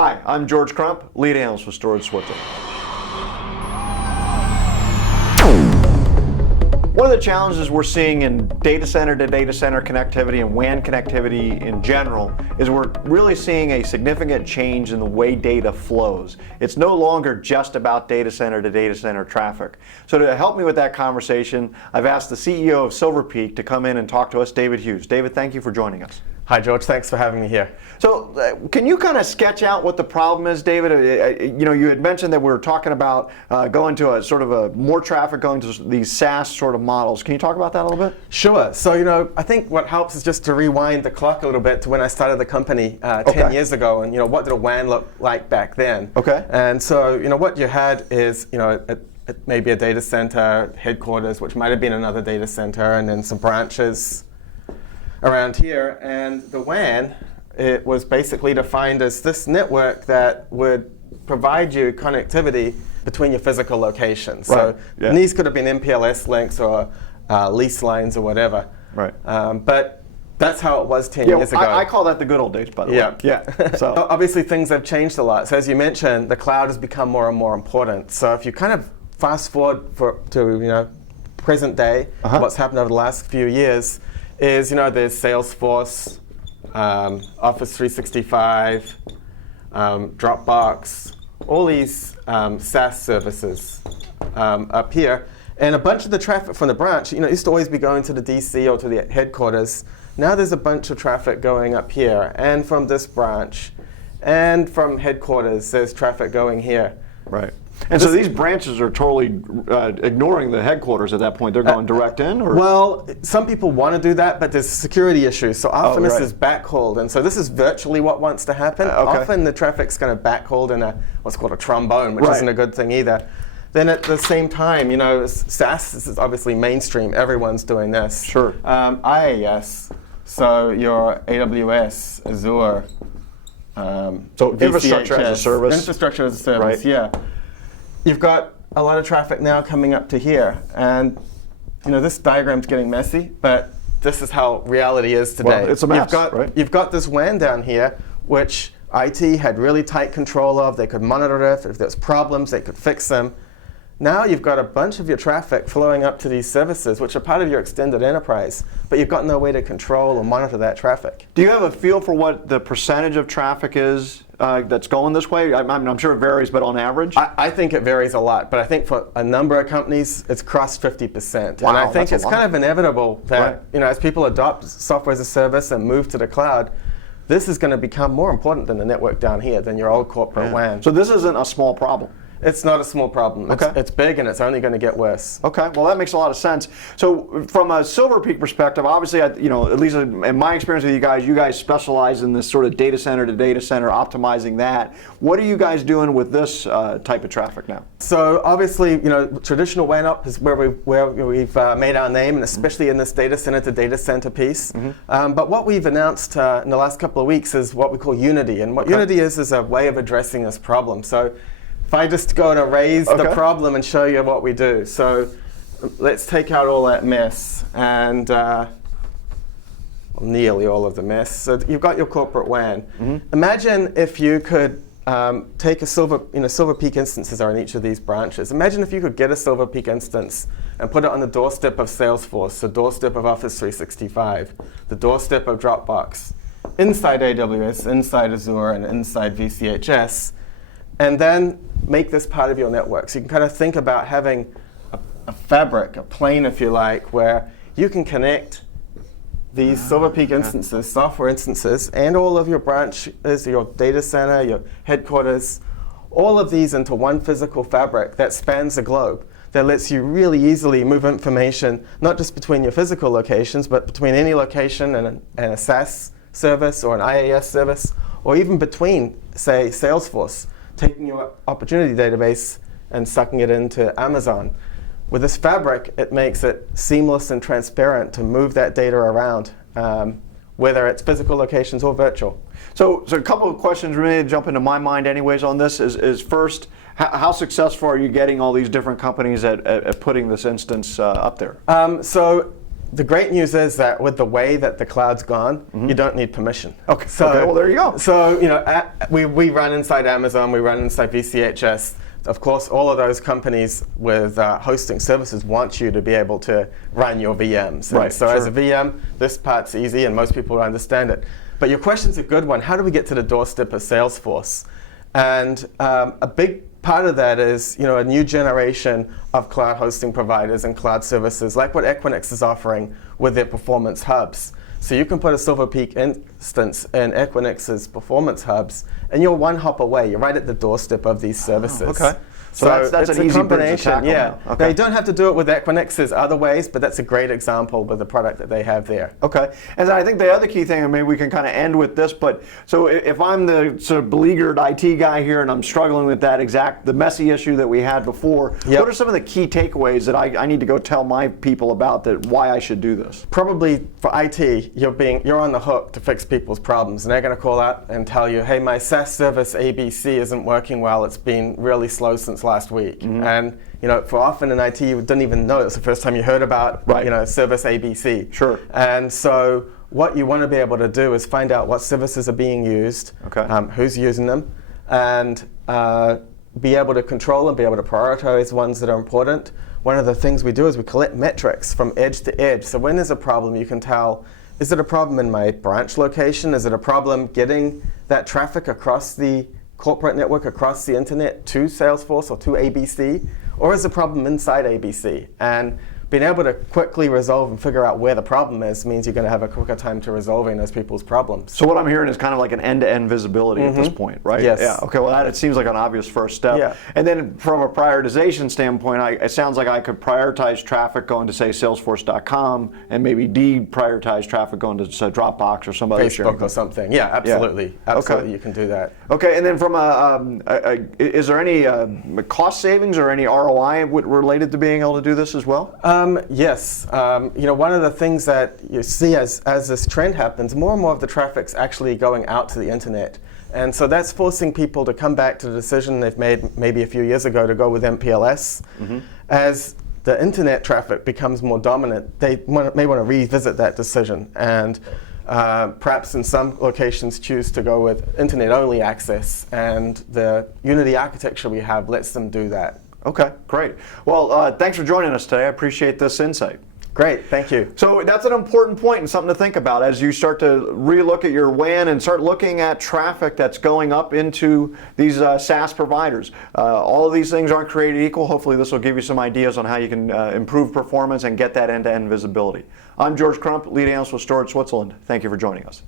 Hi, I'm George Crump, lead analyst with Storage Switzerland. One of the challenges we're seeing in data center to data center connectivity and WAN connectivity in general is we're really seeing a significant change in the way data flows. It's no longer just about data center to data center traffic. So to help me with that conversation, I've asked the CEO of Silver Peak to come in and talk to us, David Hughes. David, thank you for joining us. Hi, George. Thanks for having me here. So can you kind of sketch out what the problem is, David? You had mentioned that we were talking about going to a sort of a more traffic going to these SaaS sort of models. Can you talk about that a little bit? Sure. So, I think what helps is just to rewind the clock a little bit to when I started the company 10 years ago, and, what did a WAN look like back then? Okay. And so, what you had is, maybe a data center headquarters, which might have been another data center, and then some branches around here. And the WAN, it was basically defined as this network that would provide you connectivity between your physical locations. Right. So these could have been MPLS links or lease lines or whatever. Right. But that's how it was 10 years ago. I call that the good old days, by the way. Yeah. So obviously things have changed a lot. So as you mentioned, the cloud has become more and more important. So if you kind of fast forward to present day, what's happened over the last few years is, there's Salesforce, Office 365, Dropbox, all these SaaS services up here. And a bunch of the traffic from the branch, used to always be going to the DC or to the headquarters. Now there's a bunch of traffic going up here, and from this branch, and from headquarters, there's traffic going here. Right. And so these branches are totally ignoring the headquarters at that point. They're going direct in? Or? Well, some people want to do that, but there's security issues. So often this is backhauled. And so this is virtually what wants to happen. Often the traffic's kind of backhauled in what's called a trombone, which isn't a good thing either. Then at the same time, SaaS, this is obviously mainstream. Everyone's doing this. Sure. IaaS, so your AWS, Azure, so infrastructure as a service. Infrastructure as a service, right. Yeah. You've got a lot of traffic now coming up to here, and this diagram's getting messy, but this is how reality is today. Well, it's a mess, right? You've got this WAN down here, which IT had really tight control of. They could monitor it. If there's problems, they could fix them. Now you've got a bunch of your traffic flowing up to these services, which are part of your extended enterprise, but you've got no way to control or monitor that traffic. Do you have a feel for what the percentage of traffic is that's going this way? I'm sure it varies, but on average? I think it varies a lot, but I think for a number of companies, it's crossed 50%. Wow, and I think that's it's kind of inevitable that, right. As people adopt software as a service and move to the cloud, this is going to become more important than the network down here, than your old corporate WAN. So this isn't a small problem? It's not a small problem. It's big, and it's only going to get worse. Okay, well that makes a lot of sense. So from a Silver Peak perspective, obviously, at least in my experience with you guys specialize in this sort of data center to data center, optimizing that. What are you guys doing with this type of traffic now? So obviously, traditional WAN up is where we've made our name, and especially in this data center to data center piece. But what we've announced in the last couple of weeks is what we call Unity, and what Unity is a way of addressing this problem. So if I just go and erase the problem and show you what we do. So let's take out all that mess, and nearly all of the mess. So you've got your corporate WAN. Imagine if you could take a Silver Peak instances are in each of these branches. Imagine if you could get a Silver Peak instance and put it on the doorstep of Salesforce, the doorstep of Office 365, the doorstep of Dropbox, inside AWS, inside Azure, and inside VCHS, and then make this part of your network. So you can kind of think about having a fabric, a plane, if you like, where you can connect these Silver Peak instances, software instances, and all of your branches, your data center, your headquarters, all of these into one physical fabric that spans the globe, that lets you really easily move information, not just between your physical locations, but between any location and a SaaS service or an IaaS service, or even between, say, Salesforce, taking your opportunity database and sucking it into Amazon. With this fabric, it makes it seamless and transparent to move that data around, whether it's physical locations or virtual. So a couple of questions really jump into my mind anyways on this is first, how successful are you getting all these different companies at putting this instance up there? So the great news is that with the way that the cloud's gone, you don't need permission. Okay. Okay. Well, there you go. So we run inside Amazon, we run inside VCHS. Of course, all of those companies with hosting services want you to be able to run your VMs. Right. So as a VM, this part's easy, and most people understand it. But your question's a good one. How do we get to the doorstep of Salesforce? And a big part of that is, a new generation of cloud hosting providers and cloud services, like what Equinix is offering with their performance hubs. So you can put a Silver Peak instance in Equinix's performance hubs, and you're one hop away. You're right at the doorstep of these services. Oh, okay. So that's it's an a easy bridge to combination. tackle. Yeah. Okay. Now, you don't have to do it with Equinix. There's other ways, but that's a great example with the product that they have there. Okay. And I think the other key thing, and maybe we can kind of end with this, but so if I'm the sort of beleaguered IT guy here and I'm struggling with the messy issue that we had before, what are some of the key takeaways that I need to go tell my people about why I should do this? Probably for IT, you're on the hook to fix people's problems, and they're going to call out and tell you, hey, my SaaS service ABC isn't working well. It's been really slow since last week. And for often in IT, you didn't even know it was the first time you heard about service ABC. Sure. And so what you want to be able to do is find out what services are being used, who's using them, and be able to control and be able to prioritize ones that are important. One of the things we do is we collect metrics from edge to edge. So when there's a problem, you can tell, is it a problem in my branch location? Is it a problem getting that traffic across the corporate network, across the internet to Salesforce or to ABC? Or is the problem inside ABC? And being able to quickly resolve and figure out where the problem is means you're going to have a quicker time to resolving those people's problems. So what I'm hearing is kind of like an end-to-end visibility at this point, right? Yes. Yeah. Okay. Well, it seems like an obvious first step. Yeah. And then from a prioritization standpoint, it sounds like I could prioritize traffic going to, say, Salesforce.com and maybe deprioritize traffic going to Dropbox or some other Facebook or something. Yeah, absolutely. Yeah. Absolutely, Okay. you can do that. Okay. And then from is there any cost savings or any ROI related to being able to do this as well? Yes. One of the things that you see as this trend happens, more and more of the traffic's actually going out to the internet. And so that's forcing people to come back to the decision they've made maybe a few years ago to go with MPLS. As the internet traffic becomes more dominant, they may want to revisit that decision and perhaps in some locations choose to go with internet-only access. And the Unity architecture we have lets them do that. Okay, great. Well, thanks for joining us today. I appreciate this insight. Great, thank you. So that's an important point and something to think about as you start to relook at your WAN and start looking at traffic that's going up into these SaaS providers. All of these things aren't created equal. Hopefully this will give you some ideas on how you can improve performance and get that end-to-end visibility. I'm George Crump, lead analyst with Storage Switzerland. Thank you for joining us.